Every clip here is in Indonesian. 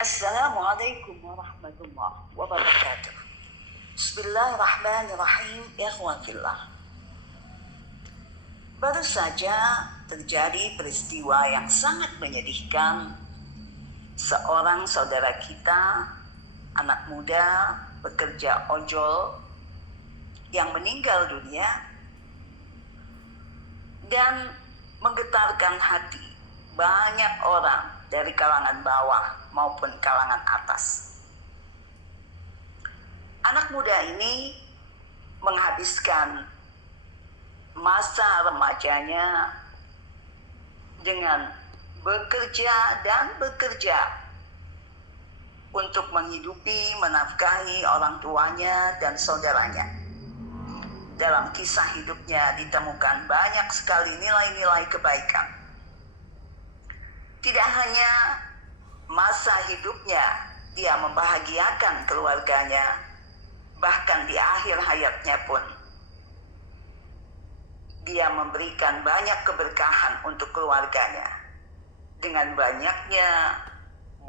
Assalamualaikum warahmatullahi wabarakatuh. Bismillahirrahmanirrahim. Ikhwafillah. Baru saja terjadi peristiwa yang sangat menyedihkan. Seorang saudara kita, anak muda, bekerja ojol, yang meninggal dunia dan menggetarkan hati banyak orang dari kalangan bawah maupun kalangan atas. Anak muda ini menghabiskan masa remajanya dengan bekerja untuk menghidupi, menafkahi orang tuanya dan saudaranya. Dalam kisah hidupnya ditemukan banyak sekali nilai-nilai kebaikan. Tidak hanya masa hidupnya dia membahagiakan keluarganya, bahkan di akhir hayatnya pun dia memberikan banyak keberkahan untuk keluarganya. Dengan banyaknya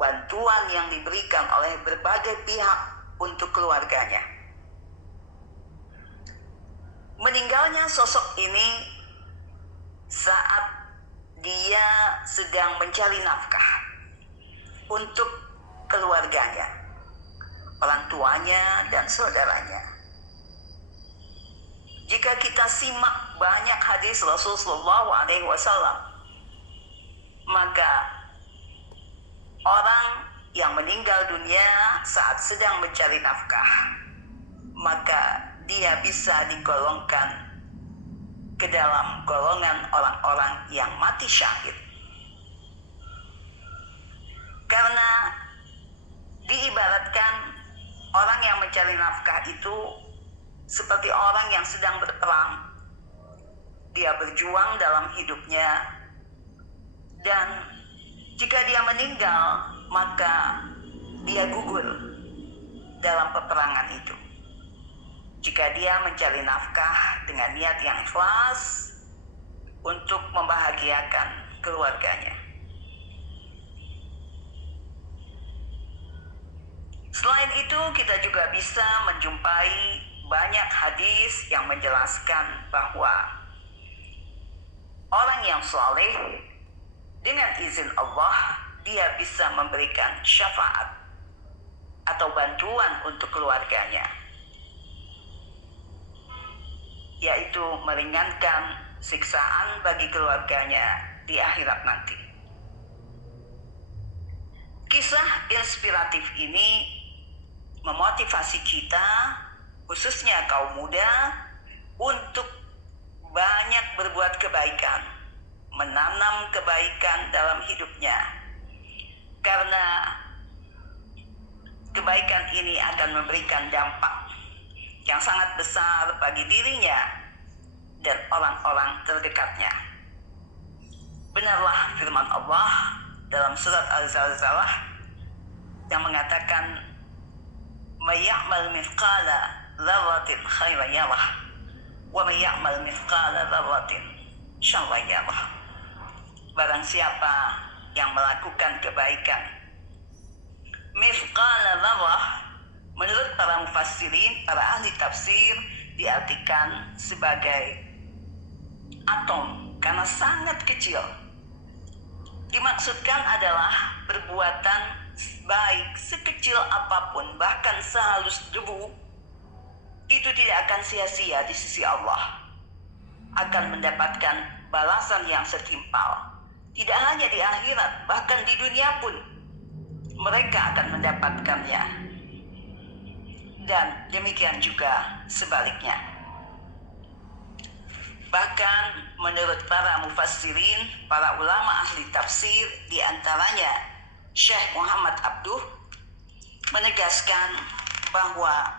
bantuan yang diberikan oleh berbagai pihak untuk keluarganya. Meninggalnya sosok ini saat dia sedang mencari nafkah untuk keluarganya, orang tuanya dan saudaranya. Jika kita simak banyak hadis Rasulullah SAW, maka orang yang meninggal dunia saat sedang mencari nafkah, maka dia bisa digolongkan ke dalam golongan orang-orang yang mati syahid. Karena diibaratkan orang yang mencari nafkah itu seperti orang yang sedang berperang. Dia berjuang dalam hidupnya, dan jika dia meninggal, maka dia gugur dalam peperangan itu. Jika dia mencari nafkah dengan niat yang ikhlas untuk membahagiakan keluarganya. Selain itu, kita juga bisa menjumpai banyak hadis yang menjelaskan bahwa orang yang saleh dengan izin Allah, dia bisa memberikan syafaat atau bantuan untuk keluarganya, yaitu meringankan siksaan bagi keluarganya di akhirat nanti. Kisah inspiratif ini memotivasi kita, khususnya kaum muda, untuk banyak berbuat kebaikan, menanam kebaikan dalam hidupnya. Karena kebaikan ini akan memberikan dampak yang sangat besar bagi dirinya dan orang-orang terdekatnya. Benarlah firman Allah dalam surat Al-Zalzalah yang mengatakan, "May ya'mal mithqala dzarratin khairan yarah, wa may ya'mal mithqala dzarratin syarran yarah." Barang siapa yang melakukan kebaikan mithqala dzarrah, menurut para mufassirin, para ahli tafsir, diartikan sebagai atom karena sangat kecil. Dimaksudkan adalah perbuatan baik sekecil apapun, bahkan sehalus debu, itu tidak akan sia-sia di sisi Allah. Akan mendapatkan balasan yang setimpal. Tidak hanya di akhirat, bahkan di dunia pun mereka akan mendapatkannya. Dan demikian juga sebaliknya. Bahkan menurut para mufassirin, para ulama ahli tafsir, diantaranya Syekh Muhammad Abduh, menegaskan bahwa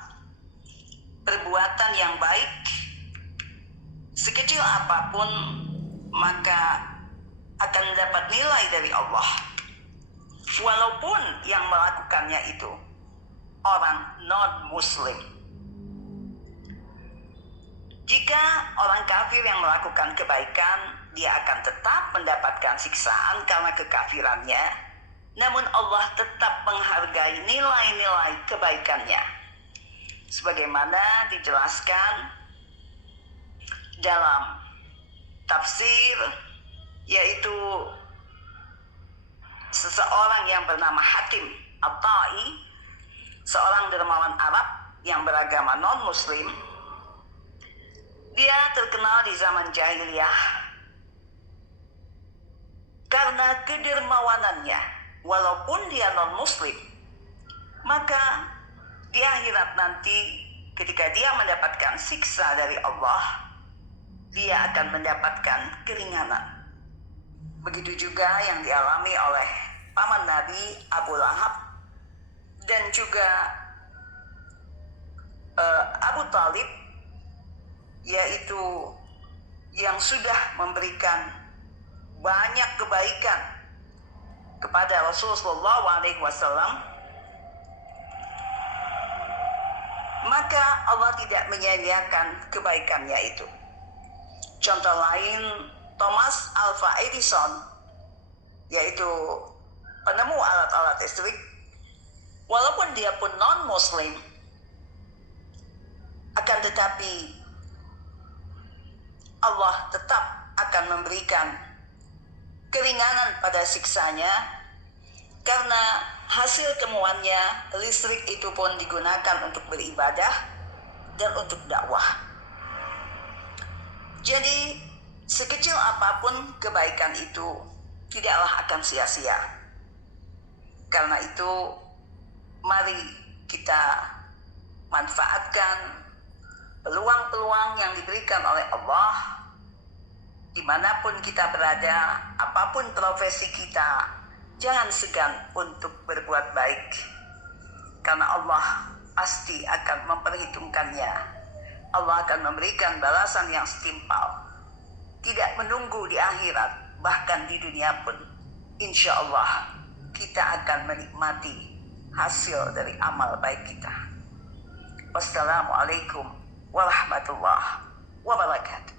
perbuatan yang baik sekecil apapun maka akan mendapat nilai dari Allah, walaupun yang melakukannya itu orang non-muslim. Jika orang kafir yang melakukan kebaikan, dia akan tetap mendapatkan siksaan karena kekafirannya, namun Allah tetap menghargai nilai-nilai kebaikannya. Sebagaimana dijelaskan dalam tafsir, yaitu seseorang yang bernama Hatim At-Tai, seorang dermawan Arab yang beragama non-muslim. Dia terkenal di zaman jahiliyah karena kedermawanannya. Walaupun dia non-muslim, maka di akhirat nanti ketika dia mendapatkan siksa dari Allah, dia akan mendapatkan keringanan. Begitu juga yang dialami oleh paman Nabi Abu Lahab dan juga Abu Talib, yaitu yang sudah memberikan banyak kebaikan kepada Rasulullah SAW, maka Allah tidak menyia-nyiakan kebaikannya itu. Contoh lain, Thomas Alva Edison, yaitu penemu alat-alat listrik, walaupun dia pun non-muslim, akan tetapi Allah tetap akan memberikan keringanan pada siksanya, karena hasil temuannya listrik itu pun digunakan untuk beribadah dan untuk dakwah. Jadi sekecil apapun kebaikan itu tidaklah akan sia-sia. Karena itu mari kita manfaatkan peluang-peluang yang diberikan oleh Allah dimanapun kita berada, apapun profesi kita. Jangan segan untuk berbuat baik, karena Allah pasti akan memperhitungkannya. Allah akan memberikan balasan yang setimpal, tidak menunggu di akhirat, bahkan di dunia pun insya Allah kita akan menikmati hasil dari amal baik kita. Wassalamualaikum warahmatullahi wabarakatuh.